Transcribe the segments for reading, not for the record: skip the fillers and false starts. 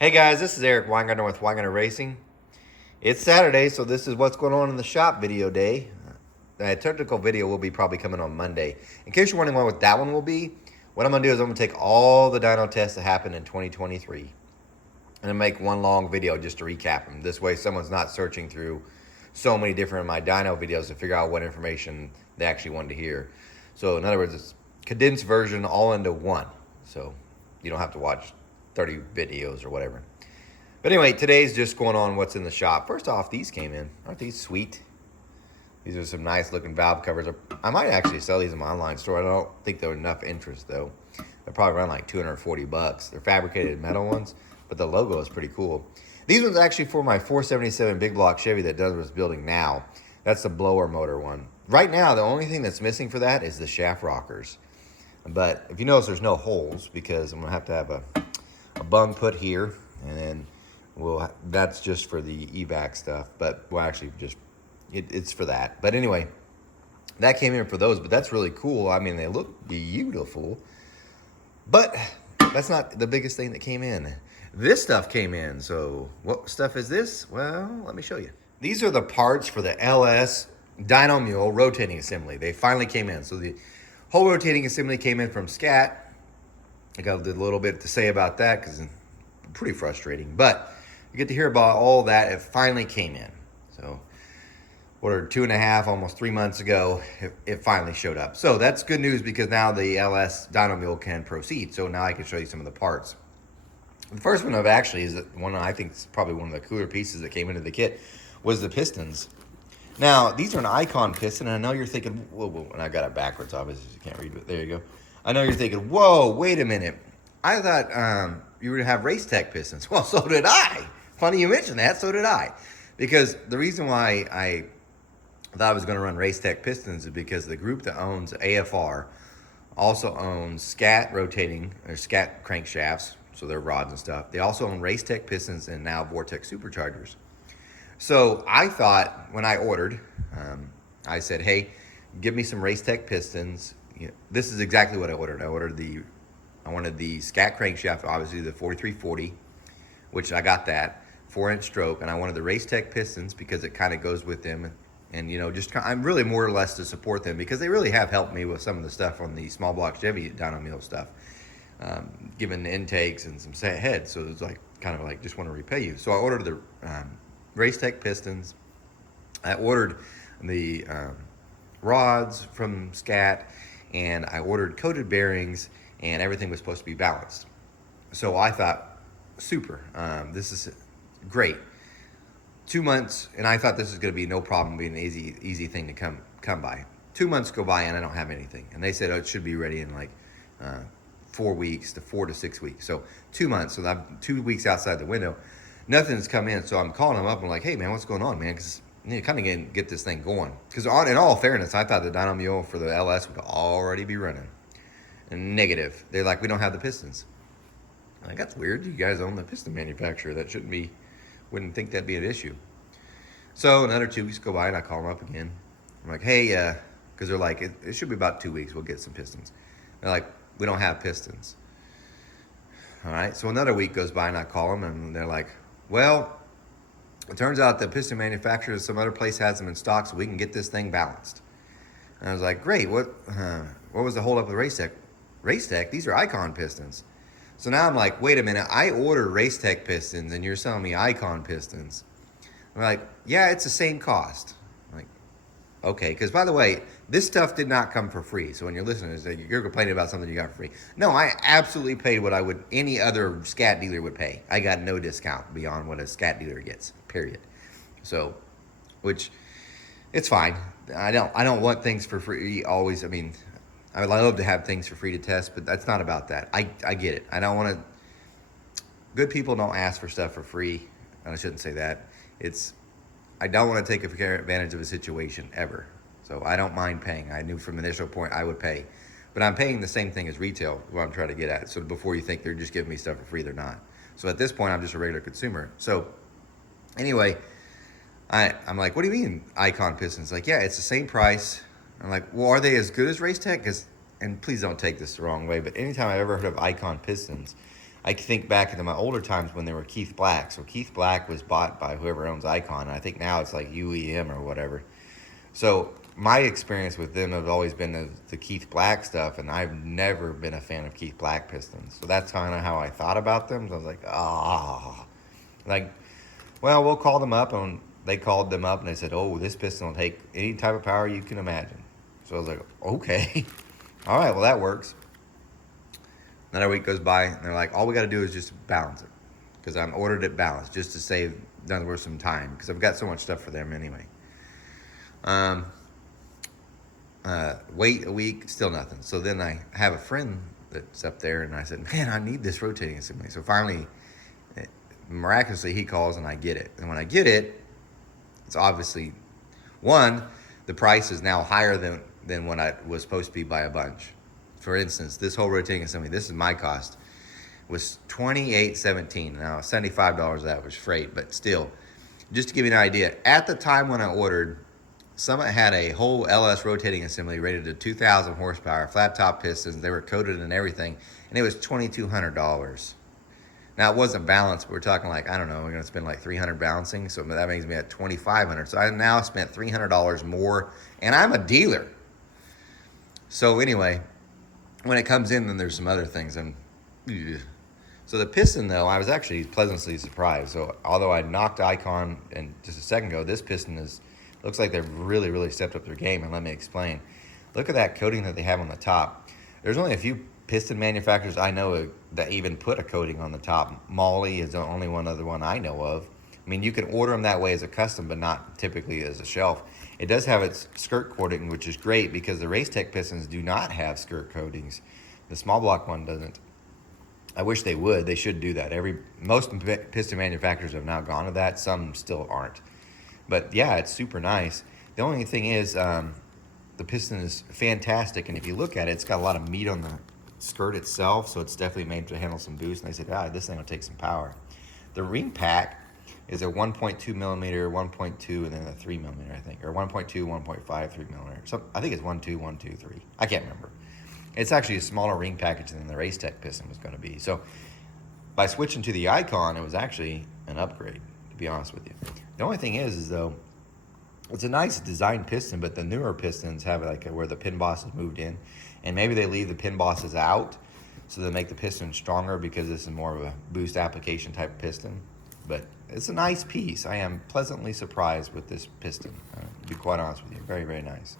Hey guys, this is Eric Weingartner with Weingartner Racing. It's Saturday, so this is what's going on in the shop video day. The technical video will be probably coming on Monday. In case you're wondering what that one will be, what I'm going to do is I'm going to take all the dyno tests that happened in 2023 and make one long video just to recap them. This way someone's not searching through so many different of my dyno videos to figure out what information they actually wanted to hear. So in other words, it's condensed version all into one. So you don't have to watch 30 videos or whatever. But anyway, today's just going on what's in the shop. First off, these came in. Aren't these sweet? These are some nice looking valve covers. I might actually sell these in my online store. I don't think there's enough interest though. They're probably around like 240 bucks. They're fabricated metal ones, but the logo is pretty cool. These ones are actually for my 477 big block Chevy that does what's building now. That's the blower motor one. Right now, the only thing that's missing for that is the shaft rockers. But if you notice, there's no holes because I'm gonna have to have a bung put here, and then that's just for the evac stuff, but we'll actually just it's for that. But anyway, that came in for those, but that's really cool. I mean, they look beautiful, but that's not the biggest thing that came in. This stuff came in. So what stuff is this? Well, let me show you. These are the parts for the LS Dyno Mule rotating assembly. They finally came in. So the whole rotating assembly came in from SCAT. I got a little bit to say about that because it's pretty frustrating. But you get to hear about all that. It finally came in. So ordered 2.5, almost 3 months ago, it finally showed up. So that's good news because now the LS Dyno Mule can proceed. So now I can show you some of the parts. The first one of actually is one I think is probably one of the cooler pieces that came into the kit was the pistons. Now, these are an Icon piston, and I know you're thinking, whoa, and I got it backwards, obviously, you can't read it. There you go. I know you're thinking, whoa, wait a minute. I thought you were going to have Race Tech pistons. Well, so did I. Funny you mentioned that, so did I. Because the reason why I thought I was going to run Race Tech pistons is because the group that owns AFR also owns SCAT rotating, or SCAT crankshafts, so they're rods and stuff. They also own Race Tech pistons and now Vortex superchargers. So I thought when I ordered, I said, hey, give me some Race Tech pistons. You know, this is exactly what I ordered. I wanted the SCAT crankshaft, obviously the 4340, which I got that, 4-inch stroke, and I wanted the Race Tech pistons because it kind of goes with them. And you know, I'm really more or less to support them because they really have helped me with some of the stuff on the small block Chevy Dyno Mule stuff, given the intakes and some heads. So it's like kind of like just want to repay you. So I ordered the Race Tech pistons. I ordered the rods from SCAT, and I ordered coated bearings, and everything was supposed to be balanced. So I thought, super, this is great. 2 months, and I thought this was going to be no problem, be an easy thing to come by. 2 months go by, and I don't have anything. And they said, oh, it should be ready in like 4 weeks to 4 to 6 weeks. So 2 months, so I'm 2 weeks outside the window. Nothing's come in, so I'm calling them up. And I'm like, hey, man, what's going on, man? Because you need to kind of get this thing going. Because in all fairness, I thought the Dyno Mule for the LS would already be running. And negative. They're like, we don't have the pistons. I'm like, that's weird. You guys own the piston manufacturer. That wouldn't think that'd be an issue. So another 2 weeks go by, and I call them up again. I'm like, hey, because they're like, it should be about 2 weeks. We'll get some pistons. They're like, we don't have pistons. All right. So another week goes by, and I call them, and they're like, well, it turns out the piston manufacturer, some other place has them in stock, so we can get this thing balanced. And I was like, great. What was the holdup with Race Tech? Race Tech? These are Icon pistons. So now I'm like, wait a minute. I ordered Race Tech pistons, and you're selling me Icon pistons. I'm like, yeah, it's the same cost. I'm like, okay. Because by the way, this stuff did not come for free. So when you're listening, you're complaining about something you got for free. No, I absolutely paid what any other SCAT dealer would pay. I got no discount beyond what a SCAT dealer gets, period. So, which, it's fine. I don't want things for free always. I mean, I would love to have things for free to test, but that's not about that. I get it. I don't want to. Good people don't ask for stuff for free. I shouldn't say that. I don't want to take advantage of a situation ever. So I don't mind paying. I knew from the initial point I would pay. But I'm paying the same thing as retail, what I'm trying to get at. So before you think they're just giving me stuff for free, they're not. So at this point, I'm just a regular consumer. So anyway, I'm like, what do you mean Icon pistons? Like, yeah, it's the same price. I'm like, well, are they as good as Race Tech? And please don't take this the wrong way, but anytime I've ever heard of Icon pistons, I think back to my older times when there were Keith Black. So Keith Black was bought by whoever owns Icon. I think now it's like UEM or whatever. So my experience with them has always been the Keith Black stuff, and I've never been a fan of Keith Black pistons. So that's kind of how I thought about them. So I was like, like, well, we'll call them up, and they called them up, and they said, oh, this piston will take any type of power you can imagine. So I was like, okay, all right, well, that works. Another week goes by, and they're like, all we got to do is just balance it, because I'm ordered it balanced just to save, in other words, some time, because I've got so much stuff for them anyway. Wait a week, still nothing. So then I have a friend that's up there, and I said, man, I need this rotating assembly. So finally, miraculously, he calls, and I get it. And when I get it, it's obviously, one, the price is now higher than what I was supposed to be by a bunch. For instance, this whole rotating assembly, this is my cost, was $28.17. Now, $75 of that was freight, but still, just to give you an idea, at the time when I ordered, Summit had a whole LS rotating assembly rated to 2,000 horsepower, flat top pistons. They were coated and everything, and it was $2,200. Now, it wasn't balanced, but we're talking like, I don't know, we're going to spend like $300 balancing, so that makes me at $2,500. So I now spent $300 more, and I'm a dealer. So anyway, when it comes in, then there's some other things. So the piston, though, I was actually pleasantly surprised. So although I knocked Icon and just a second ago, this piston looks like they've really, really stepped up their game, and let me explain. Look at that coating that they have on the top. There's only a few piston manufacturers I know that even put a coating on the top. Mahle is the only one other one I know of. I mean, you can order them that way as a custom, but not typically as a shelf. It does have its skirt coating, which is great because the Racetech pistons do not have skirt coatings. The small block one doesn't. I wish they would. They should do that. Most piston manufacturers have now gone to that. Some still aren't. But yeah, it's super nice. The only thing is, the piston is fantastic, and if you look at it, it's got a lot of meat on the skirt itself, so it's definitely made to handle some boost. And they said, this thing will take some power. The ring pack is a 1.2 millimeter, 1.2, and then a 3 millimeter, I think, or 1.2, 1.5, 3 millimeter. So I think it's 1.2, 1.2, 3. I can't remember. It's actually a smaller ring package than the Racetech piston was going to be. So by switching to the Icon, it was actually an upgrade, to be honest with you. The only thing is though, it's a nice design piston, but the newer pistons have like where the pin bosses moved in, and maybe they leave the pin bosses out so they make the piston stronger because this is more of a boost application type of piston. But it's a nice piece. I am pleasantly surprised with this piston, to be quite honest with you. Very, very nice.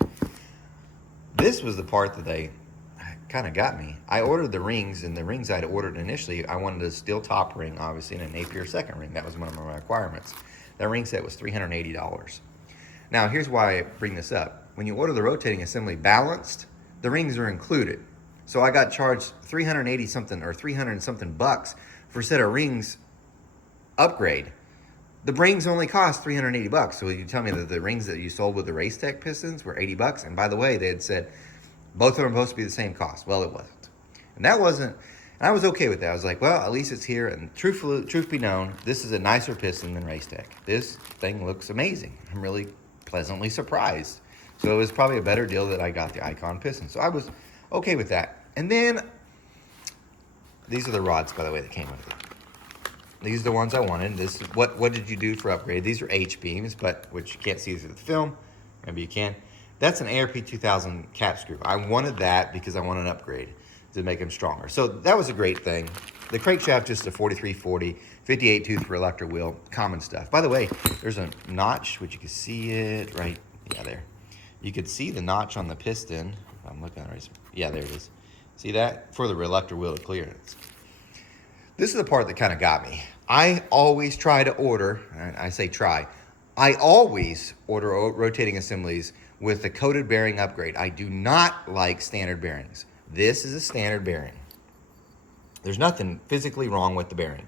This was the part that they kind of got me. I ordered the rings, and the rings I'd ordered initially, I wanted a steel top ring, obviously, and a Napier second ring. That was one of my requirements. That ring set was $380. Now, here's why I bring this up. When you order the rotating assembly balanced, the rings are included. So I got charged $380 something or $300 something bucks for a set of rings upgrade. The rings only cost $380. So you tell me that the rings that you sold with the Racetech pistons were $80. And by the way, they had said both of them were supposed to be the same cost. Well, it wasn't. And that wasn't, and I was okay with that. I was like, well, at least it's here. And truth be known, this is a nicer piston than Racetech. This thing looks amazing. I'm really pleasantly surprised. So it was probably a better deal that I got the Icon piston. So I was okay with that. And then, these are the rods, by the way, that came with it. These are the ones I wanted. This is what did you do for upgrade? These are H-beams, but which you can't see through the film. Maybe you can. That's an ARP 2000 cap screw. I wanted that because I want an upgrade to make them stronger. So that was a great thing. The crankshaft, just a 4340, 58 tooth reluctor wheel, common stuff. By the way, there's a notch, which you can see it right, yeah, there. You could see the notch on the piston. I'm looking at it right. Yeah, there it is. See that? For the reluctor wheel clearance. This is the part that kind of got me. I always try to order, I say try, I always order rotating assemblies with the coated bearing upgrade. I do not like standard bearings. This is a standard bearing. There's nothing physically wrong with the bearing,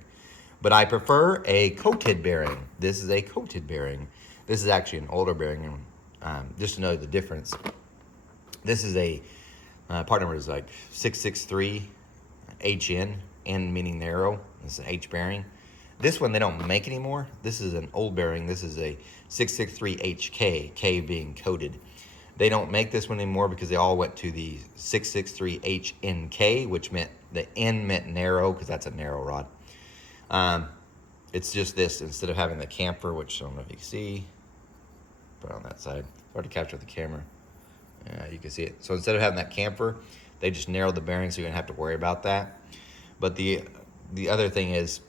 but I prefer a coated bearing. This is a coated bearing. This is actually an older bearing, just to know the difference. This is a, part number is like 663 HN, N meaning narrow. This is an H bearing. This one they don't make anymore. This is an old bearing. This is a 663 HK, K being coated. They don't make this one anymore because they all went to the 663HNK, which meant the N meant narrow because that's a narrow rod. It's just this, instead of having the camphor, which I don't know if you can see, put it on that side. It's hard to capture with the camera. Yeah, you can see it. So instead of having that camphor, they just narrowed the bearing, so you don't have to worry about that. But the other thing is,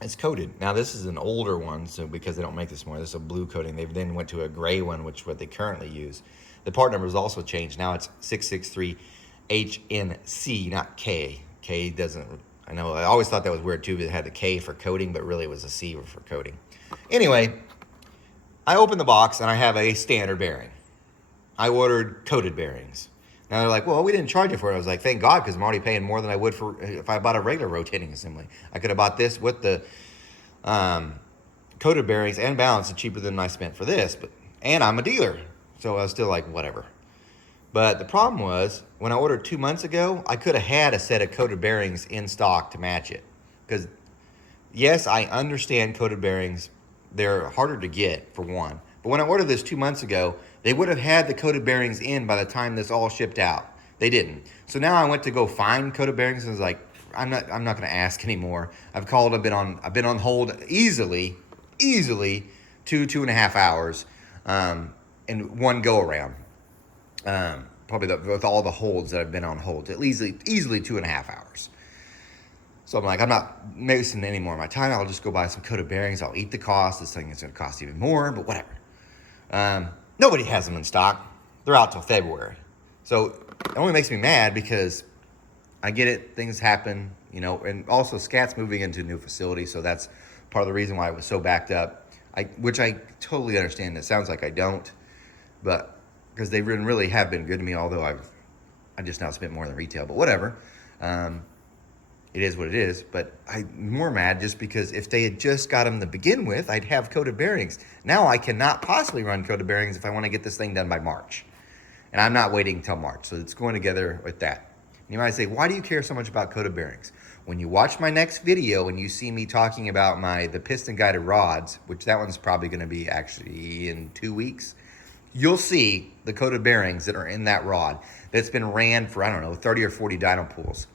it's coated. Now this is an older one, so because they don't make this more, this is a blue coating. They then went to a gray one, which is what they currently use. The part number is also changed. Now it's 663HNC, not K. K doesn't, I know, I always thought that was weird too, but it had the K for coating, but really it was a C for coating. Anyway, I opened the box and I have a standard bearing. I ordered coated bearings. Now they're like, well, we didn't charge you for it. I was like, thank God, because I'm already paying more than I would for if I bought a regular rotating assembly. I could have bought this with the coated bearings and balance cheaper than I spent for this. And I'm a dealer, so I was still like, whatever. But the problem was, when I ordered 2 months ago, I could have had a set of coated bearings in stock to match it. Because, yes, I understand coated bearings. They're harder to get, for one. But when I ordered this 2 months ago, they would have had the coated bearings in by the time this all shipped out. They didn't. So now I went to go find coated bearings and was like, I'm not going to ask anymore. I've called. I've been on hold easily 2.5 hours, in one go around. Probably with all the holds that I've been on hold, at least easily 2.5 hours. So I'm like, I'm not wasting any more of my time. I'll just go buy some coated bearings. I'll eat the cost. This thing is going to cost even more, but whatever. Nobody has them in stock. They're out till February. So it only makes me mad because I get it. Things happen, and also Scat's moving into a new facility. So that's part of the reason why I was so backed up. Which I totally understand. It sounds like I don't, but because they really have been good to me, although I just now spent more than retail, but whatever. It is what it is, but I'm more mad just because if they had just got them to begin with, I'd have coated bearings. Now I cannot possibly run coated bearings if I want to get this thing done by March. And I'm not waiting until March, so it's going together with that. And you might say, why do you care so much about coated bearings? When you watch my next video and you see me talking about the piston guided rods, which that one's probably going to be actually in 2 weeks, you'll see the coated bearings that are in that rod that's been ran for, 30 or 40 dyno pools.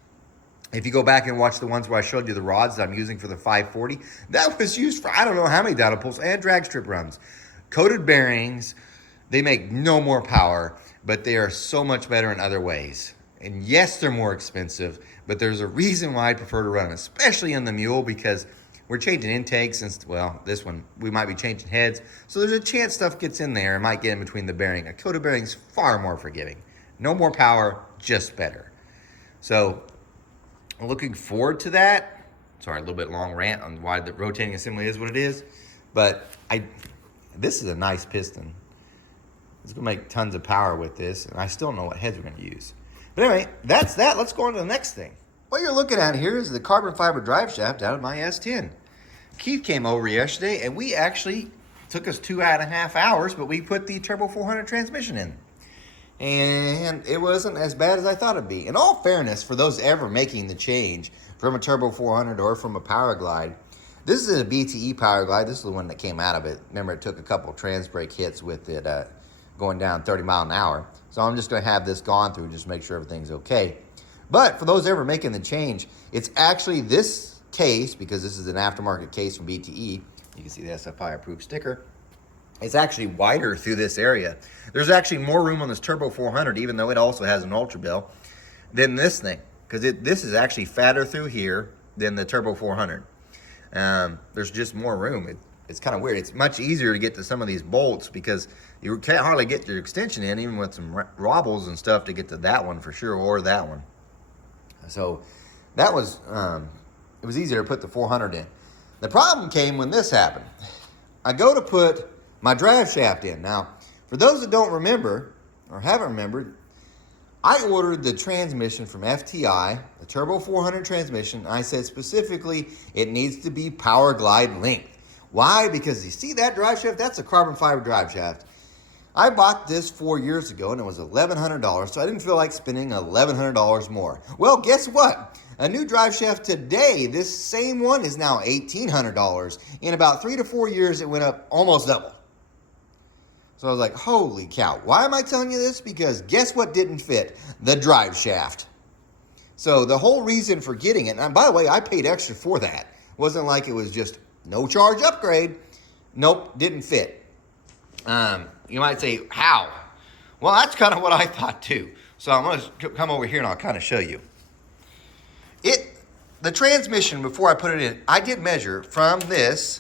If you go back and watch the ones where I showed you the rods that I'm using for the 540, that was used for I don't know how many dyno pools and drag strip runs. Coated bearings, they make no more power, but they are so much better in other ways. And yes, they're more expensive, but there's a reason why I prefer to run them, especially in the Mule, because we're changing intakes, and this one, we might be changing heads. So there's a chance stuff gets in there and might get in between the bearing. A coated bearing's far more forgiving. No more power, just better. So I'm looking forward to that. Sorry, a little bit long rant on why the rotating assembly is what it is. But this is a nice piston. It's going to make tons of power with this, and I still don't know what heads we're going to use. But anyway, that's that. Let's go on to the next thing. What you're looking at here is the carbon fiber drive shaft out of my S10. Keith came over yesterday, and we actually took us 2.5 hours, but we put the Turbo 400 transmission in. And it wasn't as bad as I thought it'd be. In all fairness, for those ever making the change from a Turbo 400 or from a Powerglide, this is a BTE Powerglide. This is the one that came out of it. Remember, it took a couple trans brake hits with it going down 30 miles an hour. So I'm just going to have this gone through just to make sure everything's okay. But for those ever making the change, it's actually this case, because this is an aftermarket case from BTE. You can see the SFI approved sticker. It's actually wider through this area. There's actually more room on this Turbo 400, even though it also has an Ultra Bell, than this thing. Because this is actually fatter through here than the Turbo 400. There's just more room. It's kind of weird. It's much easier to get to some of these bolts because you can't hardly get your extension in, even with some wobbles and stuff, to get to that one for sure, or that one. So that was, it was easier to put the 400 in. The problem came when this happened. I go to put my drive shaft in. Now, for those that don't remember, or haven't remembered, I ordered the transmission from FTI, the Turbo 400 transmission. I said specifically it needs to be Powerglide length. Why? Because you see that drive shaft? That's a carbon fiber drive shaft. I bought this 4 years ago and it was $1,100, so I didn't feel like spending $1,100 more. Well, guess what? A new drive shaft today, this same one is now $1,800. In about 3 to 4 years, it went up almost double. So I was like, holy cow. Why am I telling you this? Because guess what didn't fit? The drive shaft. So the whole reason for getting it, and by the way, I paid extra for that. It wasn't like it was just no charge upgrade. Nope, didn't fit. You might say, how? Well, that's kind of what I thought too. So I'm going to come over here and I'll kind of show you. The transmission, before I put it in, I did measure from this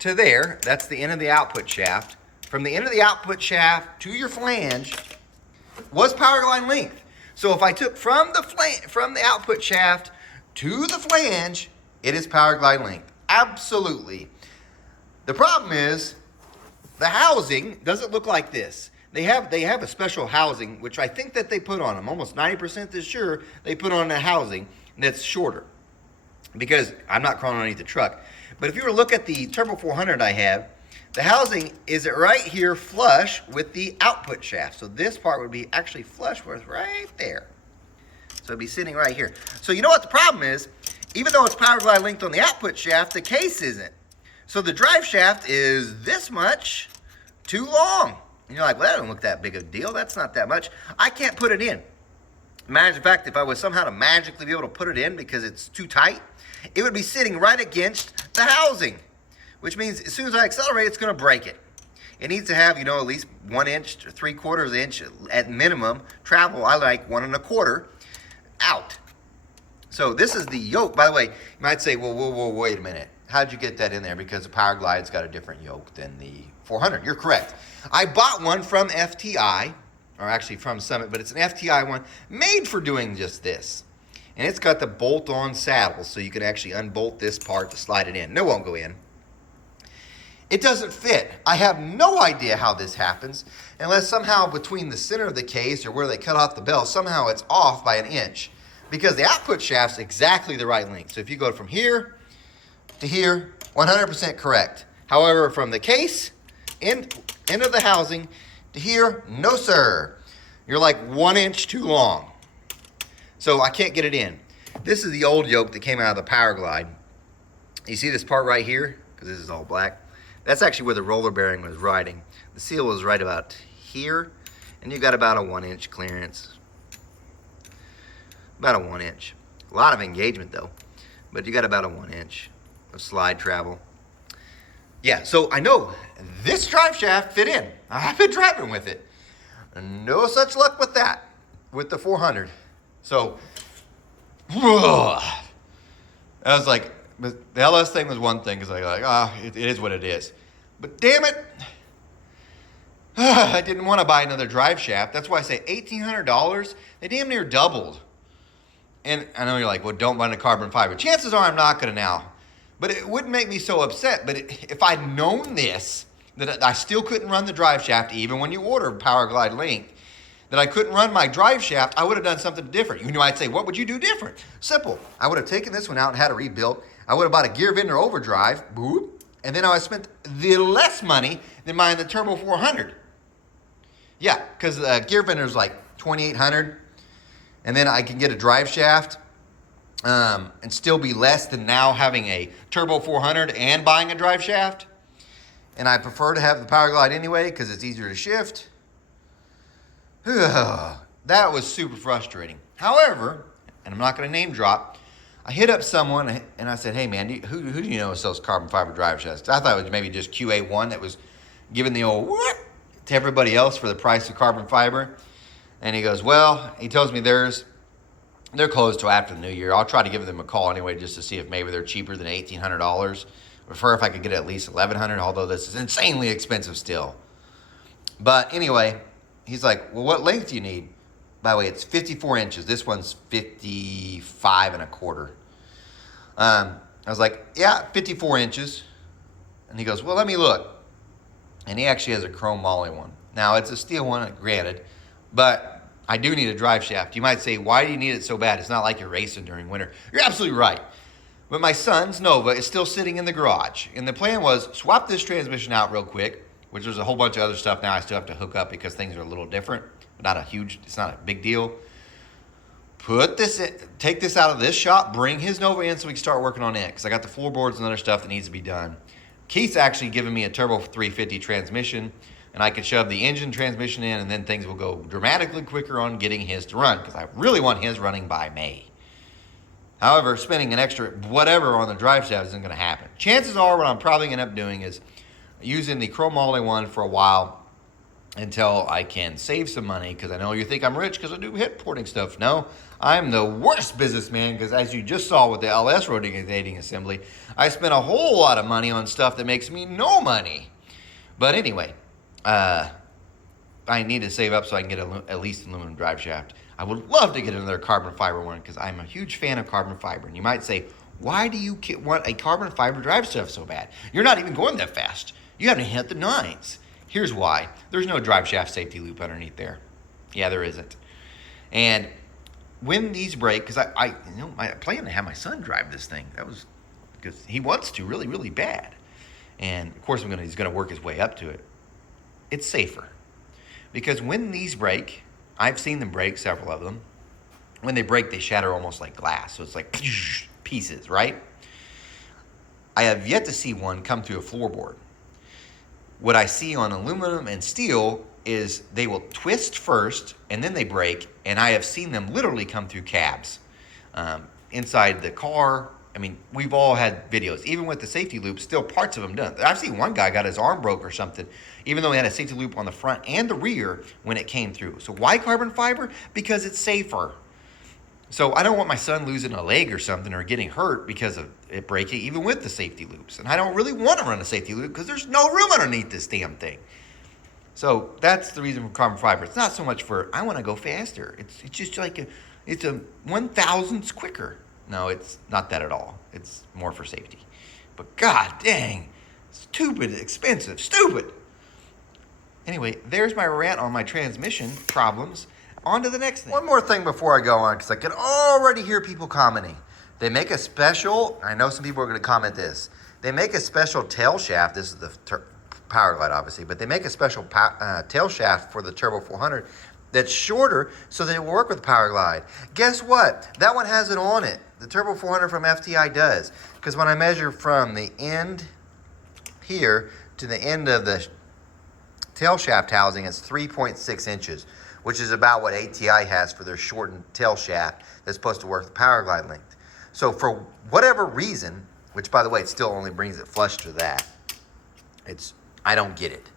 to there. That's the end of the output shaft. From the end of the output shaft to your flange was power line length. So if I took from the output shaft to the flange, it is power glide length. Absolutely. The problem is the housing doesn't look like this. They have a special housing, which I think that they put on them. Almost 90% sure they put on a housing that's shorter. Because I'm not crawling underneath the truck. But if you were to look at the Turbo 400 I have, the housing is right here flush with the output shaft. So this part would be actually flush with right there. So it'd be sitting right here. So you know what the problem is? Even though it's power glide length on the output shaft, the case isn't. So the drive shaft is this much too long. And you're like, well, that doesn't look that big of a deal. That's not that much. I can't put it in. Matter of fact, if I was somehow to magically be able to put it in because it's too tight, it would be sitting right against the housing, which means as soon as I accelerate, it's going to break it. It needs to have, at least 1 inch to 3/4 inch at minimum travel. I like 1 1/4 out. So this is the yoke. By the way, you might say, well, wait a minute. How'd you get that in there? Because the Power Glide's got a different yoke than the 400. You're correct. I bought one from FTI, or actually from Summit, but it's an FTI one made for doing just this. And it's got the bolt-on saddle, so you can actually unbolt this part to slide it in. No, it won't go in. It doesn't fit. I have no idea how this happens, unless somehow between the center of the case or where they cut off the bell, somehow it's off by 1 inch. Because the output shaft's exactly the right length. So if you go from here to here, 100% correct. However, from the case, end of the housing, to here, no sir. You're like 1 inch too long. So I can't get it in. This is the old yoke that came out of the Power Glide. You see this part right here? Because this is all black. That's actually where the roller bearing was riding. The seal was right about here. And you got about a 1 inch clearance. About a 1 inch. A lot of engagement though. But you got about a 1 inch of slide travel. Yeah, so I know this drive shaft fit in. I've been driving with it. No such luck with that, with the 400. So, I was like, the LS thing was one thing, because it is what it is. But damn it, I didn't want to buy another drive shaft. That's why I say $1,800. They damn near doubled. And I know you're like, well, don't buy a carbon fiber. Chances are I'm not going to now. But it wouldn't make me so upset. But if I'd known this, that I still couldn't run the drive shaft, even when you order Power Glide length, that I couldn't run my drive shaft, I would have done something different. You know, I'd say, what would you do different? Simple. I would have taken this one out and had it rebuilt. I would have bought a Gear Vendor overdrive, boop, and then I would have spent the less money than buying the Turbo 400. Yeah, because Gear Vendor is like $2,800, and then I can get a drive shaft and still be less than now having a Turbo 400 and buying a drive shaft. And I prefer to have the Power Glide anyway because it's easier to shift. That was super frustrating. However, and I'm not going to name drop, I hit up someone and I said, hey man, who do you know sells carbon fiber drive shafts? I thought it was maybe just QA1 that was giving the old what to everybody else for the price of carbon fiber. And he goes, well, he tells me they're closed till after the new year. I'll try to give them a call anyway just to see if maybe they're cheaper than $1,800. Prefer if I could get at least $1,100, although this is insanely expensive still. But anyway, he's like, well, what length do you need? By the way, it's 54 inches. This one's 55 1/4. I was like, yeah, 54 inches. And he goes, well, let me look. And he actually has a chrome moly one. Now, it's a steel one, granted, but I do need a drive shaft. You might say, why do you need it so bad? It's not like you're racing during winter. You're absolutely right. But my son's Nova is still sitting in the garage. And the plan was swap this transmission out real quick, which there's a whole bunch of other stuff now I still have to hook up because things are a little different. But it's not a big deal. Put this in, take this out of this shop, bring his Nova in so we can start working on it. Because I got the floorboards and other stuff that needs to be done. Keith's actually given me a Turbo 350 transmission. and I could shove the engine transmission in, and then things will go dramatically quicker on getting his to run, because I really want his running by May. However, spending an extra whatever on the drive shaft isn't going to happen. Chances are what I'm probably going to end up doing is using the chromoly one for a while until I can save some money, because I know you think I'm rich because I do hip porting stuff. No, I'm the worst businessman, because as you just saw with the LS rotating assembly, I spent a whole lot of money on stuff that makes me no money. But anyway, I need to save up so I can get at least an aluminum drive shaft. I would love to get another carbon fiber one, because I'm a huge fan of carbon fiber. And you might say, why do you want a carbon fiber drive shaft so bad? You're not even going that fast. You haven't hit the nines. Here's why. There's no drive shaft safety loop underneath there. Yeah, there isn't. And when these break, because I plan to have my son drive this thing. That was because he wants to really, really bad. And of course, he's going to work his way up to it. It's safer. Because when these break, I've seen them break, several of them. When they break, they shatter almost like glass. So it's like pieces, right? I have yet to see one come through a floorboard. What I see on aluminum and steel is they will twist first and then they break. And I have seen them literally come through cabs. Inside the car. I mean, we've all had videos. Even with the safety loop, still parts of them done. I've seen one guy got his arm broke or something, even though he had a safety loop on the front and the rear when it came through. So why carbon fiber? Because it's safer. So I don't want my son losing a leg or something or getting hurt because of it breaking, even with the safety loops. And I don't really want to run a safety loop because there's no room underneath this damn thing. So that's the reason for carbon fiber. It's not so much for, I want to go faster. It's just like it's a 1,000ths quicker. No, it's not that at all. It's more for safety. But god dang, stupid, expensive, stupid. Anyway, there's my rant on my transmission problems. On to the next thing. One more thing before I go on, because I can already hear people commenting. They make a special, I know some people are going to comment this. They make a special tail shaft. This is the Power Glide, obviously. But they make a special tail shaft for the Turbo 400 that's shorter so that it will work with the Power Glide. Guess what? That one has it on it. The Turbo 400 from FTI does. Because when I measure from the end here to the end of the tail shaft housing, it's 3.6 inches, which is about what ATI has for their shortened tail shaft that's supposed to work the Power Glide length. So for whatever reason, which by the way, it still only brings it flush to that, I don't get it.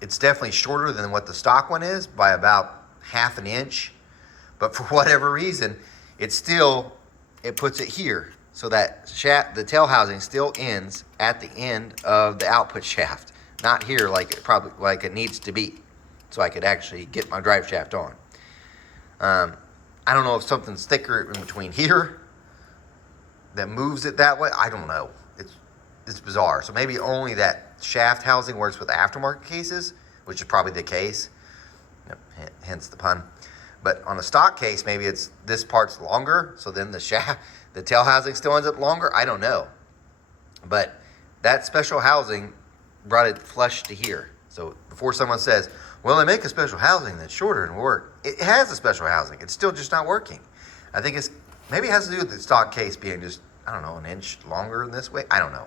It's definitely shorter than what the stock one is by about half an inch. But for whatever reason, it puts it here. So that shaft, the tail housing still ends at the end of the output shaft. Not here like it needs to be. So I could actually get my drive shaft on. I don't know if something's thicker in between here that moves it that way. I don't know. It's bizarre. So maybe only that shaft housing works with aftermarket cases, which is probably the case. Hence the pun. But on a stock case, maybe it's this part's longer, so then the tail housing still ends up longer. I don't know. But that special housing brought it flush to here. So before someone says, well, they make a special housing that's shorter and work. It has a special housing. It's still just not working. I think maybe it has to do with the stock case being just, I don't know, an inch longer in this way. I don't know.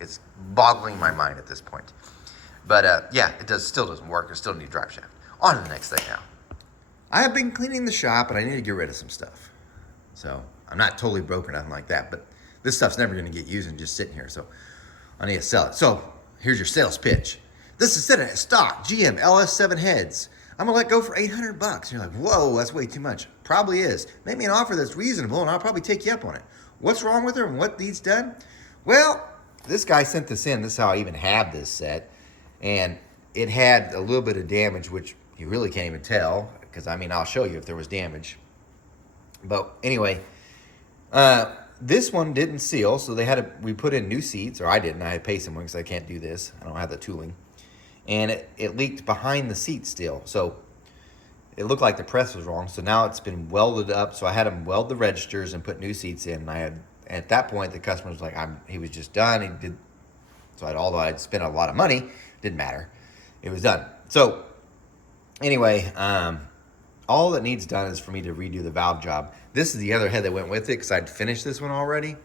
It's boggling my mind at this point. But yeah, still doesn't work. I still need a drive shaft. On to the next thing now. I have been cleaning the shop, and I need to get rid of some stuff. So I'm not totally broke or nothing like that, but this stuff's never going to get used and just sitting here. So I need to sell it. So here's your sales pitch. This is sitting at stock GM LS7 heads. I'm going to let go for $800. And you're like, whoa, that's way too much. Probably is. Make me an offer that's reasonable, and I'll probably take you up on it. What's wrong with her and what needs done? Well, this guy sent this in. This is how I even have this set. And it had a little bit of damage, which you really can't even tell. Because, I mean, I'll show you if there was damage. But anyway, this one didn't seal. So we put in new seats. Or I didn't. I had to pay someone because I can't do this. I don't have the tooling. And it leaked behind the seat still. So it looked like the press was wrong. So now it's been welded up. So I had him weld the registers and put new seats in. And at that point, the customer was like, he was just done. Although I'd spent a lot of money, didn't matter. It was done. So anyway, all that needs done is for me to redo the valve job. This is the other head that went with it because I'd finished this one already.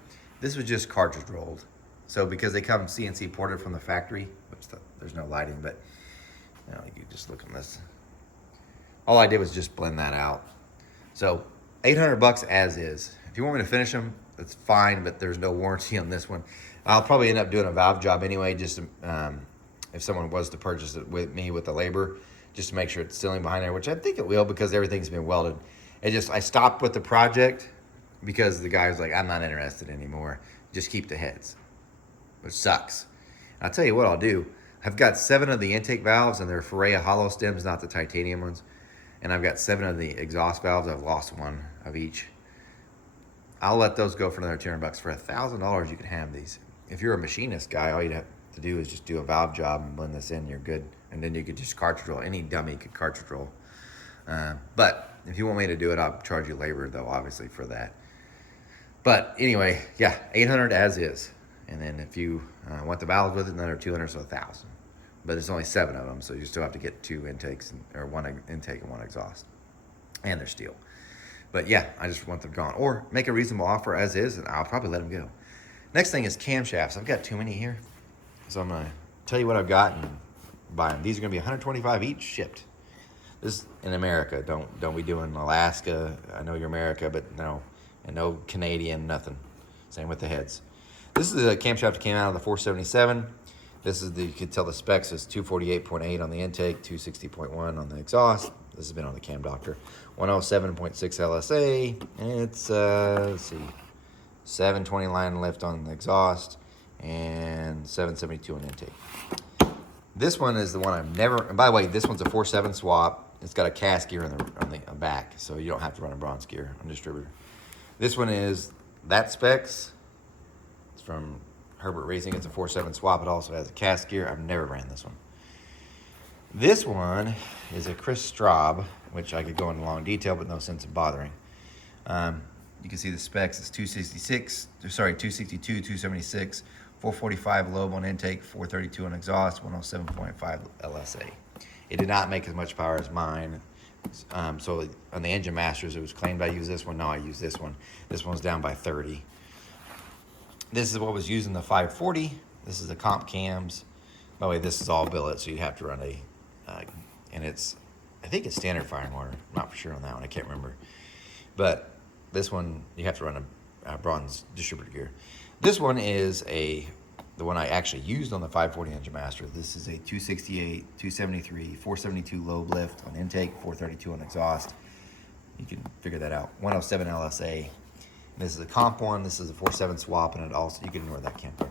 This was just cartridge rolled. So because they come CNC ported from the factory, which there's no lighting, but Now you can just look on this. All I did was just blend that out. So $800 as is. If you want me to finish them, that's fine, but there's no warranty on this one. I'll probably end up doing a valve job anyway, just if someone was to purchase it with me with the labor, just to make sure it's sealing behind there, which I think it will because everything's been welded. I stopped with the project because the guy was like, I'm not interested anymore. Just keep the heads, which sucks. I'll tell you what I'll do. I've got 7 of the intake valves, and they're Ferrea hollow stems, not the titanium ones. And I've got 7 of the exhaust valves. I've lost 1 of each. I'll let those go for another $200. For $1,000, you can have these. If you're a machinist guy, all you'd have to do is just do a valve job and blend this in. You're good. And then you could just cartridge roll. Any dummy could cartridge roll. But if you want me to do it, I'll charge you labor, though, obviously, for that. But anyway, yeah, $800 as is. And then if you want the valves with it, another $200, so $1,000. But there's only 7 of them, so you still have to get 2 intakes, or 1 intake and 1 exhaust. And they're steel. But yeah, I just want them gone. Or make a reasonable offer as is, and I'll probably let them go. Next thing is camshafts. I've got too many here. So I'm going to tell you what I've got and buy them. These are going to be $125 each shipped. This is in America. Don't be doing Alaska. I know you're America, but no. And no Canadian, nothing. Same with the heads. This is the camshaft that came out of the 477. This is you could tell the specs is 248.8 on the intake, 260.1 on the exhaust. This has been on the Cam Doctor. 107.6 LSA. And it's, let's see, 720 line lift on the exhaust and 772 on intake. This one is the one I've never, and by the way, this one's a 4.7 swap. It's got a cast gear on the back, so you don't have to run a bronze gear on distributor. This one is that specs. It's from Herbert Racing. It's a 4.7 swap. It also has a cast gear. I've never ran this one. This one is a Chris Straub, which I could go into long detail, but no sense of bothering. You can see the specs. It's 262, 276, 445 lobe on intake, 432 on exhaust, 107.5 LSA. It did not make as much power as mine. So on the Engine Masters, it was claimed I use this one. No, I use this one. This one's down by 30. This is what was used in the 540. This is the comp cams. By the way, this is all billet, so you'd have to run and I think it's standard fire and water. I'm not for sure on that one. I can't remember. But this one, you have to run a bronze distributor gear. This one is the one I actually used on the 540 Engine Master. This is a 268, 273, 472 lobe lift on intake, 432 on exhaust. You can figure that out. 107 LSA. This is a comp one. This is a 4.7 swap, and it also, you can ignore that camper.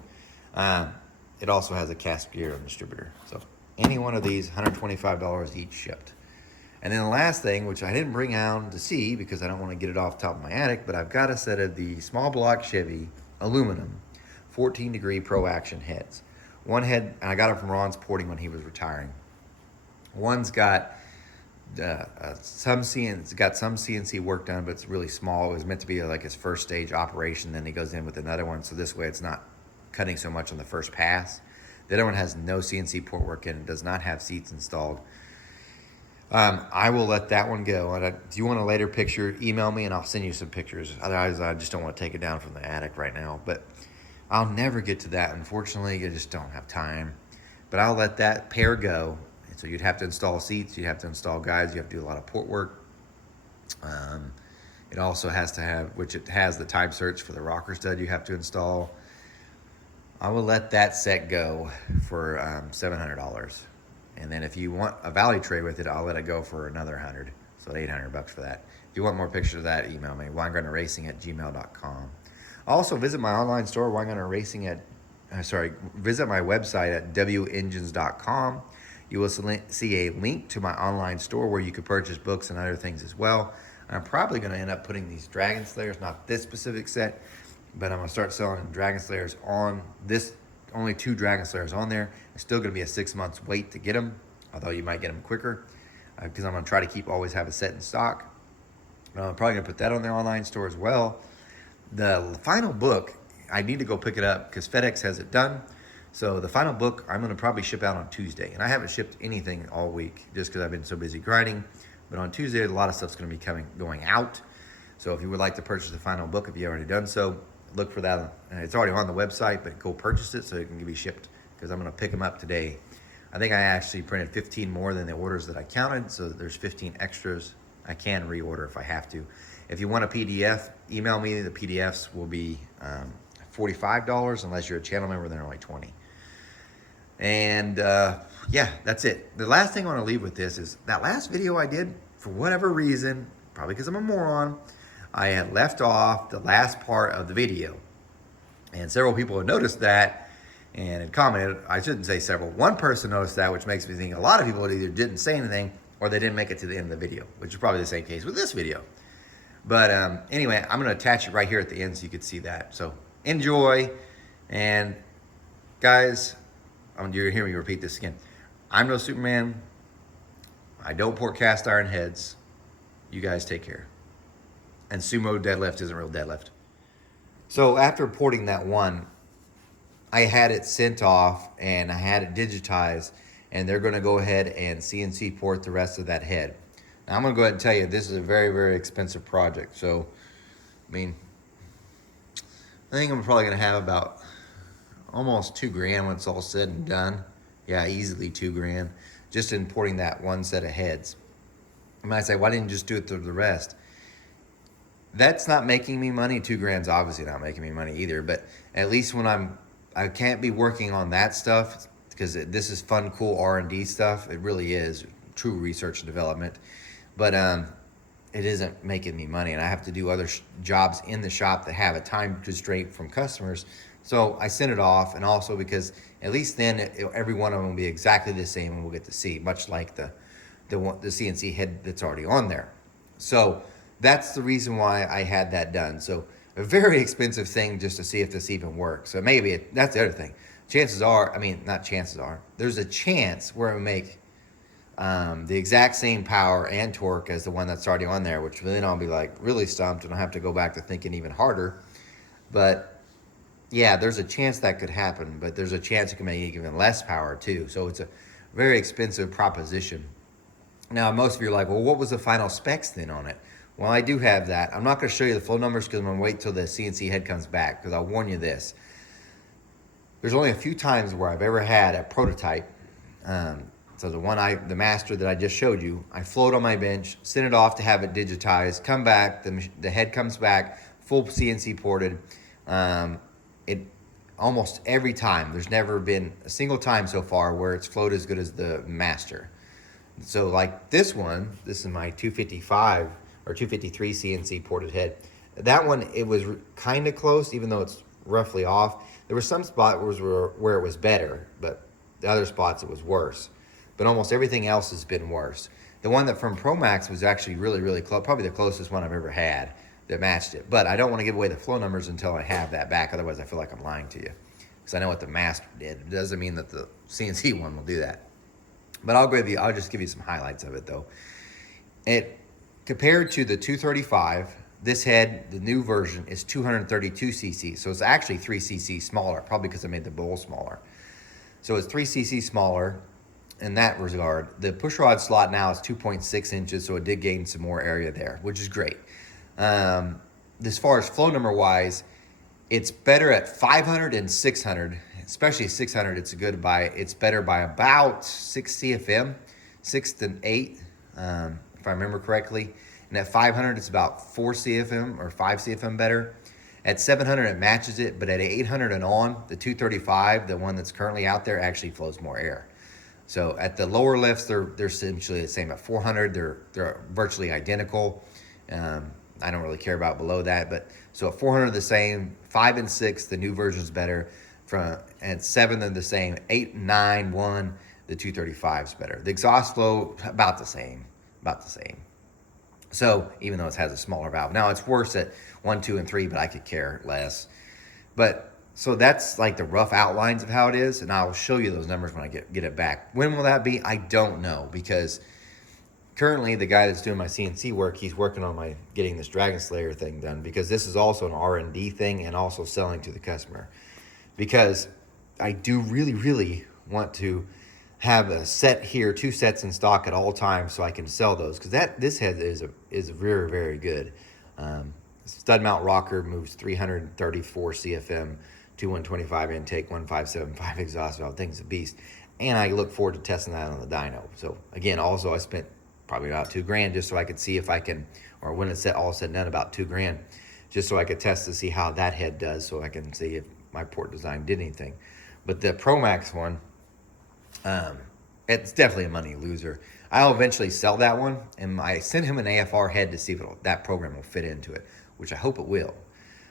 It also has a cast gear and distributor. So any one of these, $125 each shipped. And then the last thing, which I didn't bring out to see because I don't want to get it off the top of my attic, but I've got a set of the small block Chevy aluminum 14 degree Pro Action heads. One head, and I got it from Ron Sporting when he was retiring. One's got some CNC work done, but it's really small. It was meant to be like his first stage operation. Then he goes in with another one, so this way it's not cutting so much on the first pass. The other one has no CNC port work in it, does not have seats installed. I will let that one go. And if you want a later picture, email me and I'll send you some pictures. Otherwise, I just don't want to take it down from the attic right now. But I'll never get to that. Unfortunately, I just don't have time. But I'll let that pair go. So you'd have to install seats, you'd have to install guides, you have to do a lot of port work. It also has to have, which it has the type search for the rocker stud you have to install. I will let that set go for $700. And then if you want a Valley tray with it, I'll let it go for another $100. So $800 for that. If you want more pictures of that, email me, winegunnerracing@gmail.com. Also visit my online store, visit my website at wengines.com. You will see a link to my online store where you could purchase books and other things as well. I'm probably going to end up putting these Dragon Slayers, not this specific set, but I'm going to start selling Dragon Slayers on this. Only 2 Dragon Slayers on there. It's still going to be a 6 months wait to get them, although you might get them quicker because I'm going to try to always have a set in stock. I'm probably going to put that on their online store as well. The final book, I need to go pick it up because FedEx has it done. So the final book, I'm going to probably ship out on Tuesday. And I haven't shipped anything all week just because I've been so busy grinding. But on Tuesday, a lot of stuff's going to be going out. So if you would like to purchase the final book, if you haven't already done so, look for that. It's already on the website, but go purchase it so it can be shipped because I'm going to pick them up today. I think I actually printed 15 more than the orders that I counted, so there's 15 extras. I can reorder if I have to. If you want a PDF, email me. The PDFs will be $45 unless you're a channel member, then they're like 20. And yeah, that's it. The last thing I want to leave with this is that last video I did, for whatever reason, probably because I'm a moron, I had left off the last part of the video. And several people had noticed that and had commented. I shouldn't say several. One person noticed that, which makes me think a lot of people either didn't say anything or they didn't make it to the end of the video, which is probably the same case with this video. But anyway, I'm going to attach it right here at the end so you can see that. So enjoy. And guys, you're going to hear me repeat this again. I'm no Superman. I don't pour cast iron heads. You guys take care. And sumo deadlift isn't real deadlift. So after porting that one, I had it sent off and I had it digitized, and they're going to go ahead and CNC port the rest of that head. Now I'm going to go ahead and tell you, this is a very, very expensive project. So, I mean, I think I'm probably going to have about almost $2,000 when it's all said and done. Yeah, easily $2,000 just in porting that one set of heads. You might say, why didn't you just do it to the rest? That's not making me money. $2,000's obviously not making me money either. But at least when I can't be working on that stuff because this is fun, cool R&D stuff. It really is true research and development. But it isn't making me money, and I have to do other jobs in the shop that have a time constraint from customers. So I sent it off, and also because at least then every one of them will be exactly the same, and we'll get to see, much like the CNC head that's already on there. So that's the reason why I had that done. So a very expensive thing just to see if this even works. So maybe that's the other thing. Chances are, I mean, not chances are, there's a chance where it will make the exact same power and torque as the one that's already on there, which then I'll be like really stumped and I'll have to go back to thinking even harder. But yeah, there's a chance that could happen, but there's a chance it can make even less power too. So it's a very expensive proposition. Now, most of you are like, well, what was the final specs then on it? Well, I do have that. I'm not going to show you the full numbers because I'm going to wait till the CNC head comes back, because I'll warn you this. There's only a few times where I've ever had a prototype. So the master that I just showed you, I float on my bench, send it off to have it digitized, come back, the head comes back, full CNC ported. It almost every time, there's never been a single time so far where it's flowed as good as the master. So like this is my 255 or 253 CNC ported head. That one, it was kind of close, even though it's roughly off. There were some spots where it was better, but the other spots it was worse. But almost everything else has been worse. The one that from ProMax was actually really, really close, probably the closest one I've ever had that matched it. But I don't want to give away the flow numbers until I have that back. Otherwise, I feel like I'm lying to you, because I know what the master did. It doesn't mean that the CNC one will do that. But I'll just give you some highlights of it though. It compared to the 235, this head, the new version, is 232 cc. So it's actually 3 cc smaller, probably because I made the bowl smaller. So it's 3 cc smaller in that regard. The push rod slot now is 2.6 inches, so it did gain some more area there, which is great. As far as flow number wise, it's better at 500 and 600. Especially 600, it's better by about 6 CFM, 6 to 8, if I remember correctly. And at 500, it's about 4 CFM or 5 CFM better. At 700, it matches it, but at 800 and on, the 235, the one that's currently out there, actually flows more air. So at the lower lifts, they're essentially the same. At 400, they're virtually identical. I don't really care about below that, but so at 400, the same. 5 and 6, the new version's better. At 7, they're the same. 8, 9, 1, the 235 is better. The exhaust flow, about the same. So even though it has a smaller valve. Now it's worse at 1, 2, and 3, but I could care less. But so that's like the rough outlines of how it is, and I'll show you those numbers when I get it back. When will that be? I don't know, because currently the guy that's doing my CNC work, he's working on getting this Dragon Slayer thing done, because this is also an R&D thing and also selling to the customer. Because I do really, really want to have a set here, 2 sets in stock at all times, so I can sell those. Because this head is very, very good. Stud mount rocker moves 334 CFM, 2125 intake, 1575 exhaust valve. Thing's a beast. And I look forward to testing that on the dyno. So again, also I spent probably about $2,000 just so I could see if I can, or when it's all said and done, about $2,000, just so I could test to see how that head does, so I can see if my port design did anything. But the ProMax one, it's definitely a money loser. I'll eventually sell that one, and I sent him an AFR head to see if that program will fit into it, which I hope it will.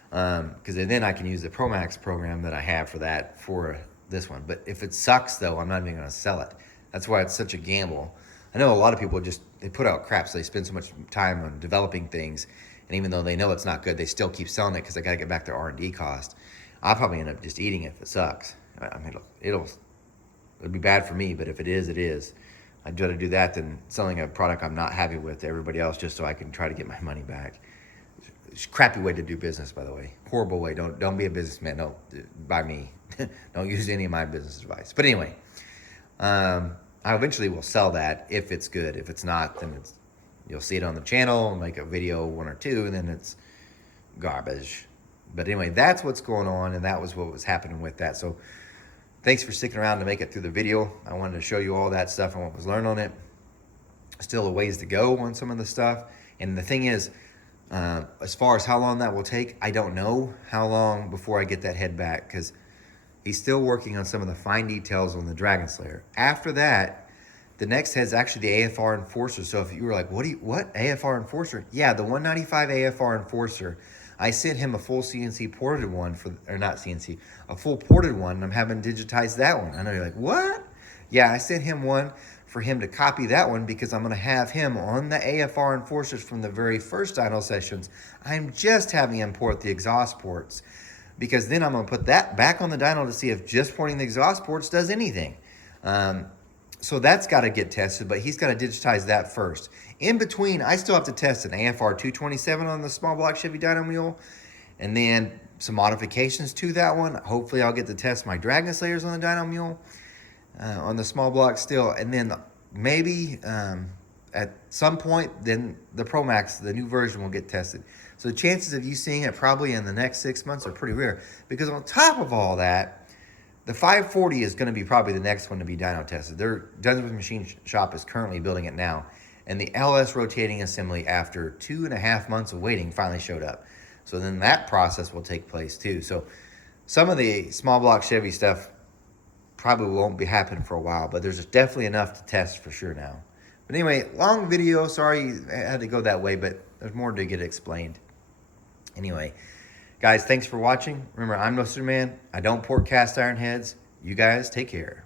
Because then I can use the ProMax program that I have for that for this one. But if it sucks, though, I'm not even going to sell it. That's why it's such a gamble. I know a lot of people they put out crap, so they spend so much time on developing things, and even though they know it's not good, they still keep selling it because they got to get back their R&D cost. I'll probably end up just eating it if it sucks. I mean, it'll be bad for me, but if it is, it is. I'd rather do that than selling a product I'm not happy with to everybody else just so I can try to get my money back. It's a crappy way to do business, by the way. Horrible way. Don't be a businessman. No, by me. Don't use any of my business advice. But anyway, I eventually will sell that if it's good. If it's not, then you'll see it on the channel, make a video, 1 or 2, and then it's garbage. But anyway, that's what's going on, and that was what was happening with that. So thanks for sticking around to make it through the video. I wanted to show you all that stuff and what was learned on it. Still a ways to go on some of the stuff. And the thing is, as far as how long that will take, I don't know how long before I get that head back, because he's still working on some of the fine details on the Dragon Slayer. After that, the next head's actually the AFR Enforcer. So if you were like, what AFR Enforcer? Yeah, the 195 AFR Enforcer. I sent him a full CNC ported one a full ported one, and I'm having digitized that one. I know you're like, what? Yeah, I sent him one for him to copy that one because I'm going to have him on the AFR Enforcers from the very first dyno sessions. I'm just having him port the exhaust ports, because then I'm going to put that back on the dyno to see if just porting the exhaust ports does anything. So that's got to get tested, but he's got to digitize that first. In between, I still have to test an AFR 227 on the small block Chevy dyno mule, and then some modifications to that one. Hopefully I'll get to test my Dragon Slayers on the dyno mule on the small block still, and then maybe at some point, then the ProMax, the new version, will get tested. So the chances of you seeing it probably in the next 6 months are pretty rare, because on top of all that, the 540 is going to be probably the next one to be dyno tested. Dunsmith Machine Shop is currently building it now, and the LS rotating assembly, after 2.5 months of waiting, finally showed up. So then that process will take place too. So some of the small block Chevy stuff probably won't be happening for a while, but there's definitely enough to test for sure now. But anyway, long video. Sorry I had to go that way, but there's more to get explained. Anyway, guys, thanks for watching. Remember, I'm no Superman. I don't port cast iron heads. You guys take care.